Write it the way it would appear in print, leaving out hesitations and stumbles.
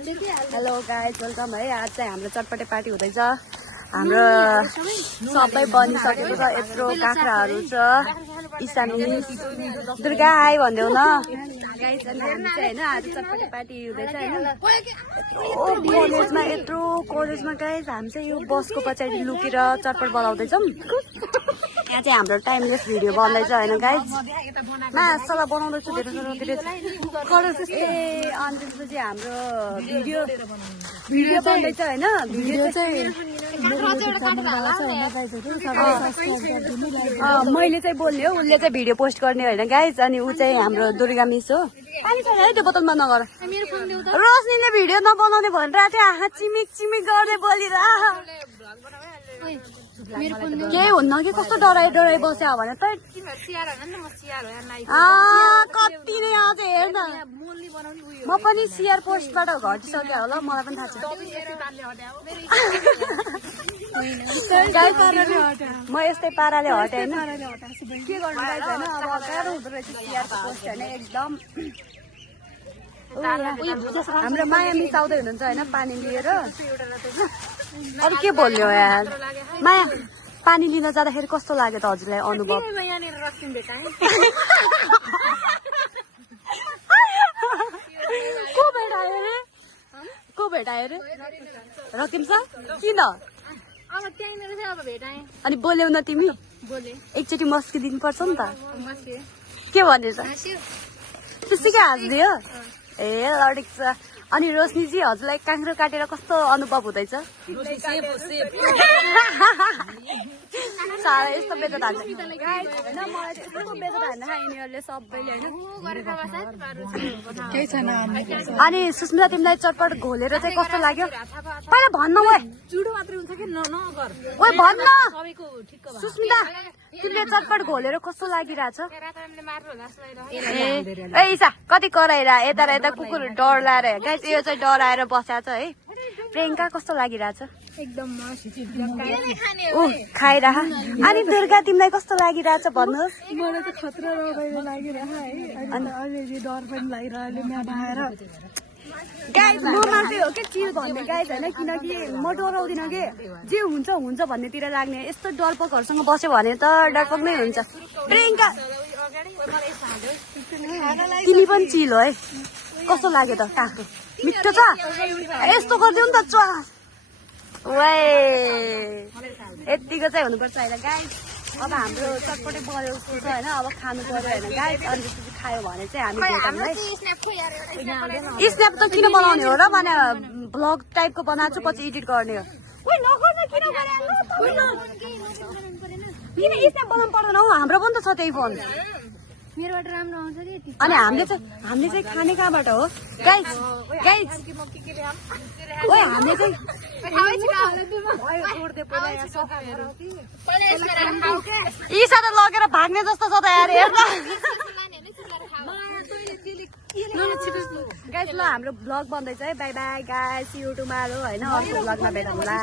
Hello guys welcome है। आज चाहिँ हाम्रो चटपटे पार्टी हुँदैछ। हाम्रो सबै बनिसकेको छ। यत्रो काँक्राहरू छ। इसानी दुर्गा आइ भन्देऊ न गाइज। अनि हामी चाहिँ हैन आज चटपटे पार्टी हुँदैछ हैन। यत्रो कलेजमा गाइज हामी चाहिँ यो बसको पछाडि लुकेर चटपट बनाउँदैछौँ। यहाँ चाहिँ हाम्रो टाइमलेस भिडियो बन्दैछ हैन गाइज। मासला बनाउँदैछु धेरै ए अनि त्यसपछि हाम्रो भिडियो बन्दैछ हैन। भिडियो चाहिँ मैले चाहिँ बोल्ने हो, उसले चाहिँ भिडियो पोस्ट गर्ने होइन गाइज। अनि ऊ चाहिँ हाम्रो दुर्गा मिस हो। पानी छैन है त्यो बोतलमा नगर। रोशनीले भिडियो नबनाउने भनिरहेको थियो। आँखा चिमिक चिमिक गर्दै बोलिरह। के हुन्न कि कस्तो डराइ बस्यो भने त कति नै आज हेर न। म पनि सिआर पोस्टबाट घटिसक्यो होला, मलाई पनि थाहा छ। म यस्तै पाराले हटाएँ होइन। के गर्नु गाइज होइन। अब गाह्रो हुँदो रहेछ सिआरको पोस्ट होइन एकदम। हाम्रो माया मिस आउँदै हुनुहुन्छ होइन पानी लिएर। अरू के बोल्ने हो यार। माया पानी लिन जाँदाखेरि कस्तो लाग्यो त हजुरलाई अनुभव? को भेटायो रे रकिम सर? किन अनि बोल्यौ न तिमी? एकचोटि मस्किदिनु पर्छ नि त। के भनेर त्यतिकै हाँस्दियो? ए लडिक छ। अनि रोशनीजी हजुरलाई काँक्रो काटेर कस्तो अनुभव हुँदैछ? साह्रै यस्तो बेचत हान्छ होइन। मलाई चाहिँ यस्तो बेचत हान्न यिनीहरूले सबैले होइन। अनि सुस्मिता तिमीलाई चटपट घोलेर चाहिँ कस्तो लाग्यो पहिला भन्न? ओए भन्न सुस्मिता तिमीले चटपट घोलेर कस्तो लागिरहेछ? ए ईसा कति कराइरा यता र यता कुकुर डर लाएर गाइस। यो चाहिँ डराएर बसेको छ है। प्रियङ्का कस्तो लागिरहेछ? एकदम खाइरह। अनि दुर्गा तिमीलाई कस्तो लागिरहेछ भन्नुहोस्? मलाई त खतरा रमाइलो लागिरह है। अनि अलिअलि डर पनि लागिरह्यो नभएर गाइस। म मात्रै हो के चिल भन्ने गाइस होइन। किनकि म डराउँदिनँ के, जे हुन्छ हुन्छ भन्नेतिर लाग्ने। यस्तो डरपकहरूसँग बस्यो भने त डरपक नै हुन्छ। प्रियङ्का तिमी पनि चिल हो है। कस्तो लाग्यो त काँक्रो? मिठो छ? यस्तो गरिदेऊ नि त च्वा। यतिको चाहिँ हुनुपर्छ होइन गाइस। अब हाम्रो चटपटे बनेको छ होइन। अब खानु पर्यो होइन गाइस। अनि त्यसपछि खायो भने चाहिँ हामी स्न्याप त किन बनाउने हो र भने भ्लग टाइपको बनाएको छु पछि एडिट गर्ने हो। किन स्न्याप बनाउनु पर्दैन हौ? हाम्रो पनि त छ त्यही फोन। मेरोबाट राम्रो आउँछ नि। अनि हामीले चाहिँ खाने कहाँबाट हो गाइस? ओए हामीले चाहिँ ईसा त लगेर भाग्ने जस्तो छ त यार। गाइस ल हाम्रो भ्लग बन्दैछ है। By by guys. You tomorrow होइन अर्को भ्लगमा भेटौँला।